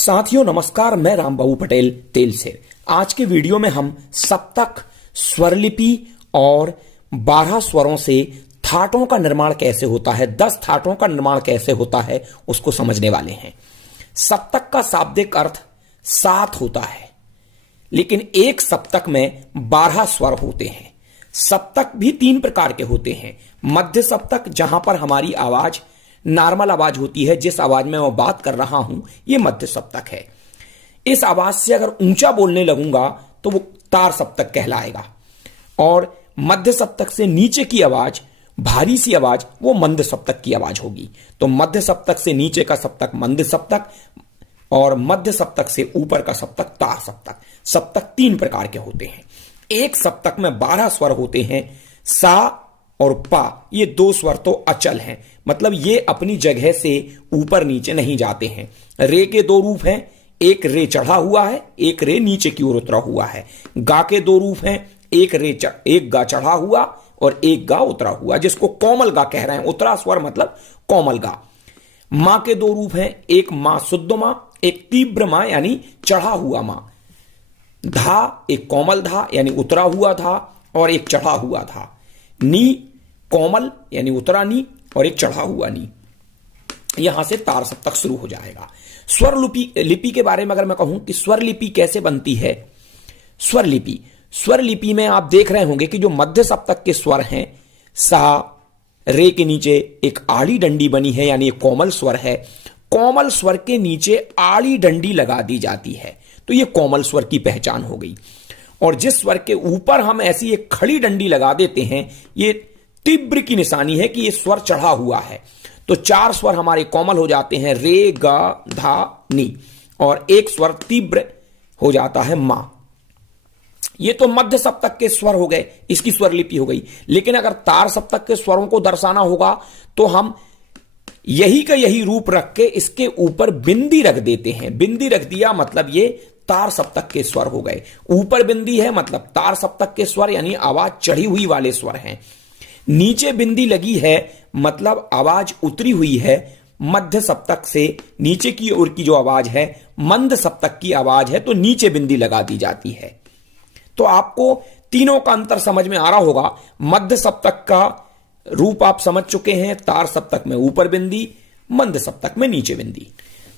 साथियों नमस्कार, मैं रामबाबू पटेल तेल से। आज के वीडियो में हम सप्तक, स्वरलिपि और 12 स्वरों से थाटों का निर्माण कैसे होता है, 10 थाटों का निर्माण कैसे होता है उसको समझने वाले हैं। सप्तक का शाब्दिक अर्थ 7 होता है, लेकिन एक सप्तक में 12 स्वर होते हैं। सप्तक भी 3 प्रकार के होते हैं। मध्य सप्तक, जहां पर हमारी आवाज नॉर्मल आवाज होती है, जिस आवाज में मैं बात कर रहा हूं, यह मध्य सप्तक है। इस आवाज से अगर ऊंचा बोलने लगूंगा तो वो तार सप्तक कहलाएगा। और मध्य सप्तक से नीचे की आवाज, भारी सी आवाज, वो मंद सप्तक की आवाज होगी। तो मध्य सप्तक से नीचे का सप्तक मंद सप्तक और मध्य सप्तक से ऊपर का सप्तक तार सप्तक। सप्तक 3 प्रकार के होते हैं। एक सप्तक में 12 स्वर होते हैं। सा और पा, ये 2 स्वर तो अचल हैं, मतलब ये अपनी जगह से ऊपर नीचे नहीं जाते हैं। रे के 2 रूप हैं, एक रे चढ़ा हुआ है, एक रे नीचे की ओर उतरा हुआ है। गा के 2 रूप हैं, एक गा चढ़ा हुआ और एक गा उतरा हुआ, जिसको कोमल गा कह रहे हैं। उतरा स्वर मतलब कोमल गा। मां के 2 रूप हैं, एक मां शुद्ध मां, एक तीव्र मां यानी चढ़ा हुआ मां। धा, एक कोमल धा यानी उतरा हुआ धा और एक चढ़ा हुआ धा। नी, कोमल यानी उतरा नी और एक चढ़ा हुआ नी। यहां से तार सप्तक शुरू हो जाएगा। स्वर लिपि के बारे में अगर मैं कहूं कि स्वर लिपि कैसे बनती है। स्वर लिपि में आप देख रहे होंगे कि जो मध्य सप्तक के स्वर हैं, सा, रे के नीचे एक आड़ी डंडी बनी है, यानी एक कोमल स्वर है। कोमल स्वर के नीचे आड़ी डंडी लगा दी जाती है, तो यह कोमल स्वर की पहचान हो गई। और जिस स्वर के ऊपर हम ऐसी एक खड़ी डंडी लगा देते हैं, यह तीव्र की निशानी है कि यह स्वर चढ़ा हुआ है। तो 4 स्वर हमारे कोमल हो जाते हैं, रे, गा, धा, नी, और एक स्वर तीव्र हो जाता है, मा। ये तो मध्य सप्तक के स्वर हो गए, इसकी स्वर लिपि हो गई। लेकिन अगर तार सप्तक के स्वरों को दर्शाना होगा तो हम यही का यही रूप रख के इसके ऊपर बिंदी रख देते हैं। बिंदी रख दिया मतलब ये तार सप्तक के स्वर हो गए। ऊपर बिंदी है मतलब तार सप्तक के स्वर, यानी आवाज चढ़ी हुई वाले स्वर हैं। नीचे बिंदी लगी है मतलब आवाज उतरी हुई है। मध्य सप्तक से नीचे की ओर की जो आवाज है मंद सप्तक की आवाज है, तो नीचे बिंदी लगा दी जाती है। तो आपको तीनों का अंतर समझ में आ रहा होगा। मध्य सप्तक का रूप आप समझ चुके हैं, तार सप्तक में ऊपर बिंदी, मंद सप्तक में नीचे बिंदी।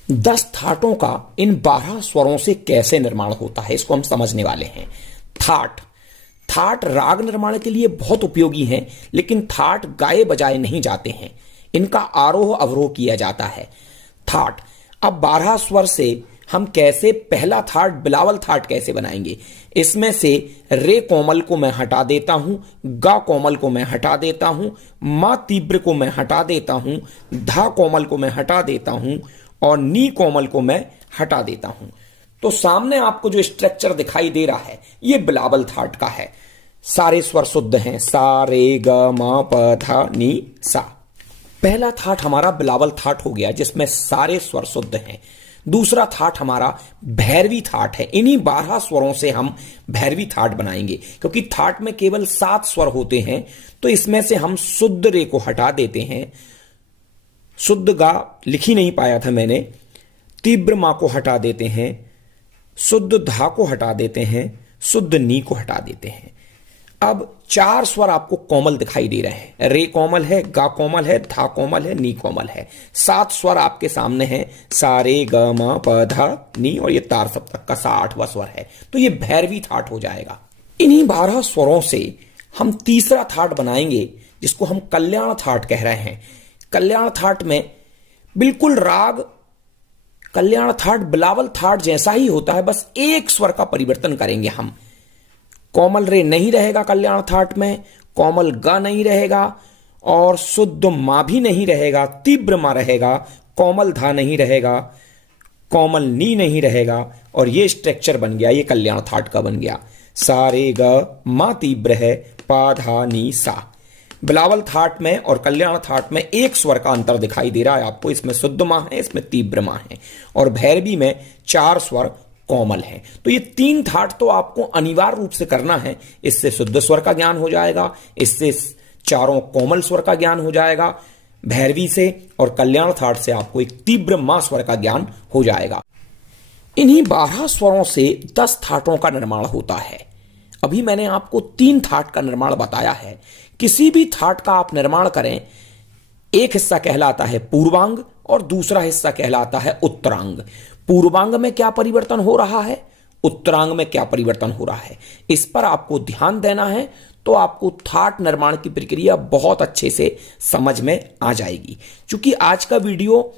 10 थाटों का इन 12 स्वरों से कैसे निर्माण होता है, इसको हम समझने वाले हैं। थाट राग निर्माण के लिए बहुत उपयोगी हैं, लेकिन थाट गाए बजाए नहीं जाते हैं, इनका आरोह अवरोह किया जाता है। थाट, अब 12 स्वर से हम कैसे पहला थाट बिलावल थाट कैसे बनाएंगे। इसमें से रे कोमल को मैं हटा देता हूं, गा कोमल को मैं हटा देता हूं, मा तीव्र को मैं हटा देता हूं, धा कोमल को मैं हटा देता हूं और नी कोमल को मैं हटा देता हूं। तो सामने आपको जो स्ट्रक्चर दिखाई दे रहा है, यह बिलावल थाट का है। सारे स्वर शुद्ध हैं, सा, रे, ग, म, प, ध, नी, सा। पहला थाट हमारा बिलावल थाट हो गया, जिसमें सारे स्वर शुद्ध हैं। दूसरा थाट हमारा भैरवी थाट है। इन्हीं 12 स्वरों से हम भैरवी थाट बनाएंगे। क्योंकि थाट में केवल 7 स्वर होते हैं, तो इसमें से हम शुद्ध रे को हटा देते हैं। शुद्ध गा लिखी नहीं पाया था मैंने। तीव्र मां को हटा देते हैं, शुद्ध धा को हटा देते हैं, शुद्ध नी को हटा देते हैं। अब 4 स्वर आपको कोमल दिखाई दे रहे हैं। रे कोमल है, गा कोमल है, धा कोमल है, नी कोमल है। 7 स्वर आपके सामने हैं, सा, रे, ग, म, प, ध, नी, और ये तार सप्तक का 8वां स्वर है। तो ये भैरवी थाट हो जाएगा। इन्हीं 12 स्वरों से हम तीसरा थाट बनाएंगे, जिसको हम कल्याण थाट कह रहे हैं। कल्याण थाट में बिल्कुल राग कल्याण थाट बिलावल थाट जैसा ही होता है, बस एक स्वर का परिवर्तन करेंगे हम। कोमल रे नहीं रहेगा कल्याण थाट में, कोमल ग नहीं रहेगा और शुद्ध मां भी नहीं रहेगा, तीव्र मां रहेगा, कोमल धा नहीं रहेगा, कोमल नी नहीं रहेगा, और ये स्ट्रक्चर बन गया, ये कल्याण थाट का बन गया। सा, रे, ग, मां तीव्र है, पा, धा, नी, सा। बिलावल थाट में और कल्याण थाट में एक स्वर का अंतर दिखाई दे रहा है आपको। इसमें शुद्ध मां है, इसमें तीव्र मां है, और भैरवी में 4 स्वर कोमल है। तो ये 3 थाट तो आपको अनिवार्य रूप से करना है। इससे शुद्ध स्वर का ज्ञान हो जाएगा, इससे चारों कोमल स्वर का ज्ञान हो जाएगा, भैरवी से और कल्याण थाट से आपको एक तीव्र मां स्वर का ज्ञान हो जाएगा। इन्हीं 12 स्वरों से 10 थाटों का निर्माण होता है। अभी मैंने आपको 3 थाट का निर्माण बताया है। किसी भी थाट का आप निर्माण करें, एक हिस्सा कहलाता है पूर्वांग और दूसरा हिस्सा कहलाता है उत्तरांग। पूर्वांग में क्या परिवर्तन हो रहा है, उत्तरांग में क्या परिवर्तन हो रहा है, इस पर आपको ध्यान देना है, तो आपको थाट निर्माण की प्रक्रिया बहुत अच्छे से समझ में आ जाएगी। क्योंकि आज का वीडियो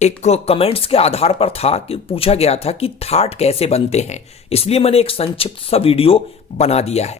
एक कमेंट्स के आधार पर था कि पूछा गया था कि थाट कैसे बनते हैं, इसलिए मैंने एक संक्षिप्त सा वीडियो बना दिया है।